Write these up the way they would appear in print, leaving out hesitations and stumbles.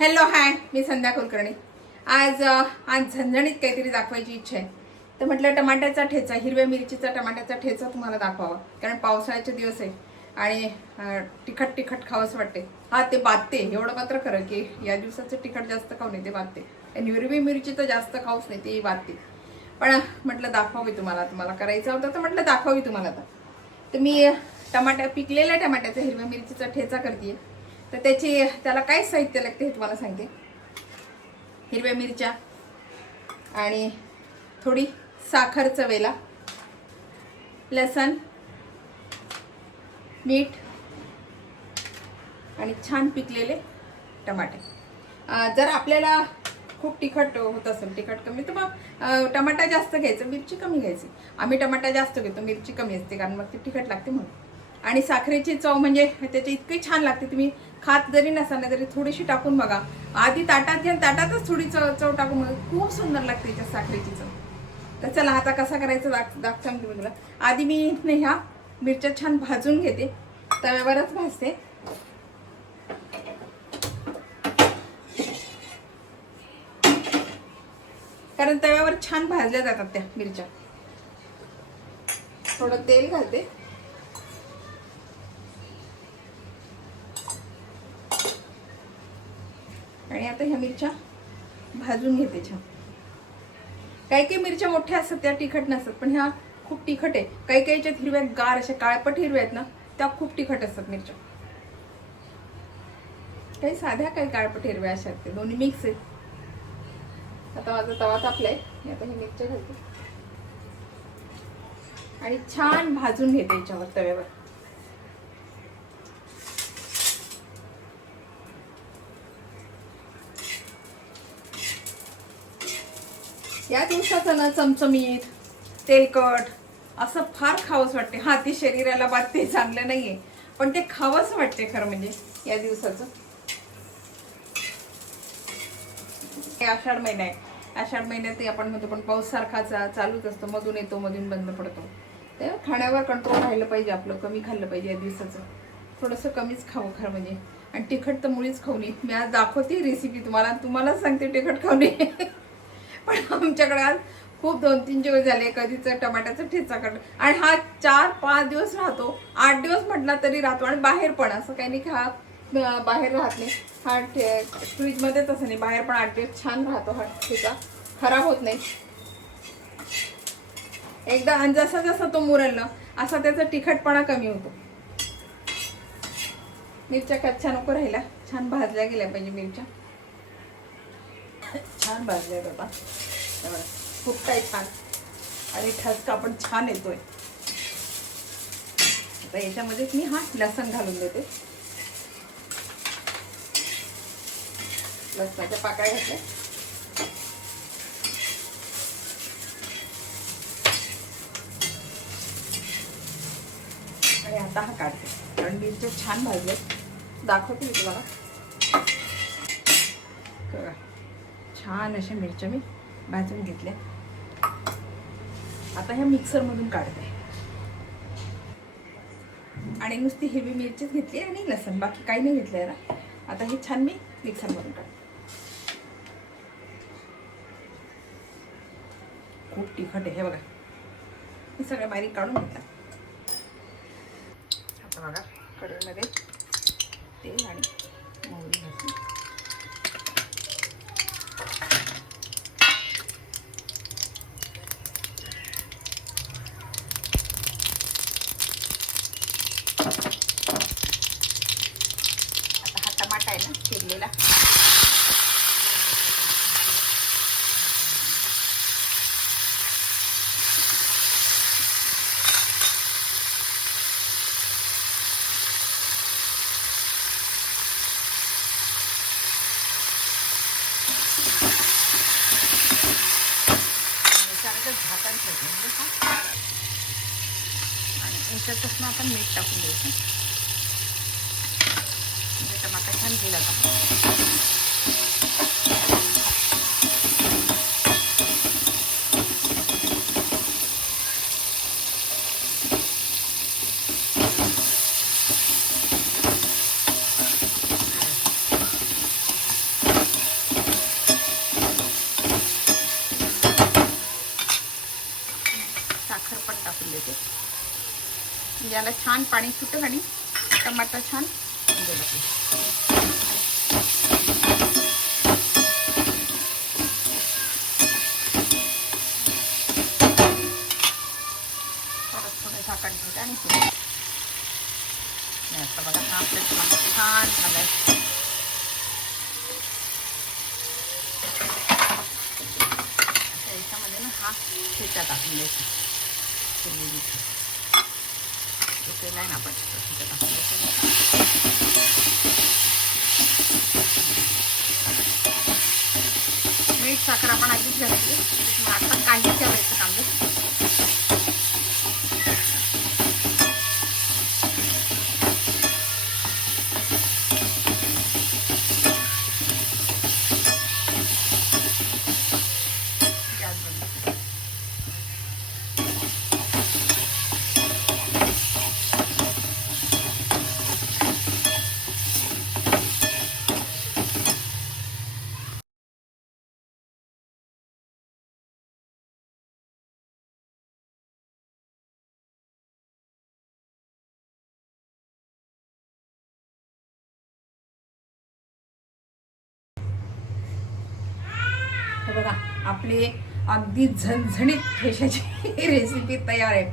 Hello hi, मी संध्या कुलकर्णी। आज झणझणीत काहीतरी दाखवायची इच्छा आहे, तर म्हटलं टमाट्याचा ठेचा, हिरव्या मिरचीचा टमाट्याचा ठेचा तुम्हाला दाखवावा, कारण पावसाळ्याचे दिवस आहे आणि तिखट तिखट खावंसं वाटते। हा, ते बातते एवढं मात्र खरं की या दिवसाचं तिखट जास्त खाऊ नये, ते बातते। आणि हिरवी मिरची तर जास्त खाऊच नाही, ती बातते। पण म्हटलं दाखवावी तुम्हाला करायचं होतं तर म्हटलं दाखवावी तुम्हाला। तर मी पिकलेल्या टमाट्याचा हिरव्या मिरचीचा ठेचा करते। तर त्याला काय साहित्य लागते हे तुम्हाला सांगते। हिरव्या मिरच्या आणि थोडी साखर चवेला, लसण, मीठ आणि छान पिकलेले टमाटे। जर आपल्याला खूप तिखट होत असेल, तिखट कमी, तर मग टमाटा जास्त घ्यायचं, मिरची कमी घ्यायची। आम्ही टमाटा जास्त घेतो, मिरची कमी असते, कारण मग ती तिखट लागते म्हणून। आणि साखरेची चव म्हणजे त्याची इतकी छान लागते, तुम्ही खात जरी नसाल ना तरी थोडीशी टाकून बघा। आधी ताटात घ्या, ताटातच थोडी चव टाकून बघा, खूप सुंदर लागते त्याच्या साखरेची चव। तर चला आता कसा करायचं सांगते मी तुला। आधी मी ह्या मिरच्या छान भाजून घेते, तव्यावरच भाजते। कारण तव्यावर छान भाजल्या जातात त्या मिरच्या। थोडं तेल घालते आणि आता ह्या मिरच्या भाजून घेते छान। काही मिरच्या मोठ्या असतात त्या तिखट नसतात, पण ह्या खूप तिखट आहे। काही याच्यात हिरव्या गार अशा काळपट हिरव्या आहेत ना, त्या खूप तिखट असतात मिरच्या। काही साध्या, काही काळपट हिरव्या अशा आहेत, ते दोन्ही मिक्स आहेत। आता माझा तवा तापलाय, मी आता ही मिरच्या घालते आणि छान भाजून घेते याच्यावर तव्यावर। या दिवसाचं ना चमचमीत, तेलकट असं फार खावंच वाटते। हा, ती शरीराला बातते, चांगलं नाहीये, पण ते खावंच वाटते खरं म्हणजे या दिवसाचं। आषाढ महिना आहे, आषाढ महिन्यात आपण म्हणतो, पण पाऊस सारखा चालूच असतो, मधून येतो मधून बंद पडतो। ते खाण्यावर कंट्रोल राहिलं पाहिजे आपलं, कमी खाल्लं पाहिजे या दिवसाचं, थोडंसं कमीच खावं खरं म्हणजे। आणि तिखट तर मुळीच खाऊ नये। मी आज दाखवते रेसिपी तुम्हालाच सांगते तिखट खाऊ नये। पण आमच्याकडे आज खूप 2-3 दिवस झाले कधीच टमाट्याचा ठेचा कर, आणि हा 4-5 दिवस राहतो, 8 दिवस म्हटला तरी राहतो। आणि बाहेर पण असं काही नाही की हा बाहेर राहत नाही, हा फ्रीजमध्ये तसं नाही, बाहेर पण 8 दिवस छान राहतो हा ठेचा, खराब होत नाही। एकदा जसा जसा तो मुरेल ना, असा त्याचा तिखटपणा कमी होतो। मिरच्या कच्च्या नको राहिला, छान भाजल्या गेल्या पाहिजे मिरच्या। छान भाजल्या बाबा, फुटताय छान आणि ठसका पण छान येतोय। आता याच्यामध्येच मी हा लसण घालून देते, लसणाच्या पाकळ्या घातल्या। आणि आता हा काढते, कारण मिरच्या छान भाजले, दाखवते मी तुम्हाला। छान अशा मिरच्या मी भाजून घेतल्या, आता ह्या मिक्सर मधून काढते। आणि नुसती हिरवी मिरचीच घेतली आणि लसण, बाकी काही नाही घेतलंय ना। आता हे छान मी मिक्सर मधून काढते। खूप तिखट आहे हे बघा, हे सगळं बारीक काढून घेतलं। आता बघा कढईमध्ये तेल आणि मोहरी घातली, आता हा टमाटा आहे ना चिरलेला, झाकण ठेवते आणि याच्यातच आपण मीठ टाकून द्यायचं, म्हणजे टमाटा छान गेला का। याला छान पाणी सुटेल आणि टमाटर छान थोडं झाकण ठेवते आणि आता बघा हा आपलं टमाटर छान झालंय. याच्यामध्ये ना हा ठेचा टाकून द्यायचा. तेल आहे ना आपण ठेचा टाकून द्यायचं. मीठ साखर आपण आधीच घातली. आता काही ठेवायचं कांदे. बघा आपली अगदी झणझणीत ठेच्याची रेसिपी तयार आहे.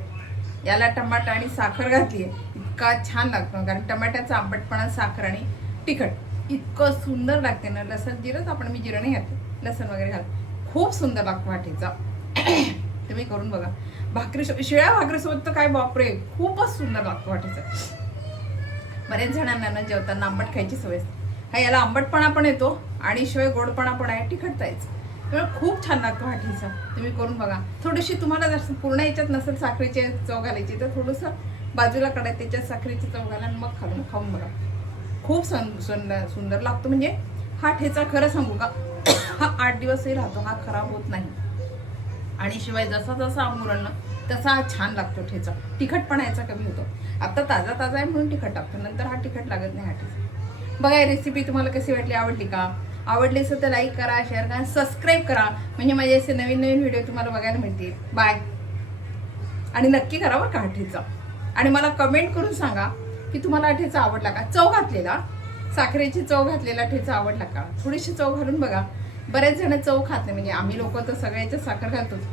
याला टमाटर आणि साखर घातली आहे. इतका छान लागतो कारण टमाट्याचा आंबटपणा, साखर आणि तिखट इतकं सुंदर लागते ना. लसण जिरंच आपण मी जिरं नाही घातलं, लसण वगैरे घालते. खूप सुंदर लागतो हा ठेचा. तुम्ही करून बघा. भाकरी शिळ्या भाकरीसोबत तर काय बापरे, खूपच सुंदर लागतो हा ठेचा. बरेच जणांना ना जेवताना आंबट खायची सवय असते. हा याला आंबटपणा पण येतो आणि शिवाय गोडपणा पण आहे, तिखटतायच. त्यामुळे खूप छान लागतो हा ठेचा. तुम्ही करून बघा. थोडीशी तुम्हाला जर पूर्ण याच्यात नसेल साखरेची चव घालायची तर थोडंसं बाजूला काढायचं, त्याच्यात साखरेची चव घाला आणि मग खाऊन बघा. खूप सुंदर लागतो. म्हणजे हा ठेचा खरं सांगू का हा 8 दिवसही राहतो, हा खराब होत नाही. आणि शिवाय जसा जसा मुरल ना तसा हा छान लागतो ठेचा. तिखटपणा याचा कमी होतो. आता ताजा आहे म्हणून तिखट टाकतो, नंतर हा तिखट लागत नाही हा ठेचा. बघा ही रेसिपी तुम्हाला कशी वाटली, आवडली का? आवडली असेल तर लाईक करा, शेअर करा, सबस्क्राईब करा. म्हणजे माझे असे नवीन व्हिडिओ तुम्हाला बघायला मिळतील. बाय. आणि नक्की करा बरं का हा ठेचा. आणि मला कमेंट करून सांगा की तुम्हाला हा ठेचा आवडला का? चव घातलेला, साखरेची चव घातलेला ठेचा आवडला का? थोडीशी चव घालून बघा. बरेच जण चव खात नाही, म्हणजे आम्ही लोक तर सगळ्याच्या साखर घालतोच,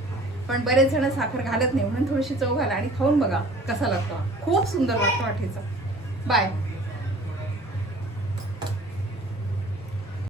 पण बरेच जण साखर घालत नाही. म्हणून थोडीशी चव घाला आणि खाऊन बघा कसा लागतो. खूप सुंदर लागतो हा ठेचा. बाय.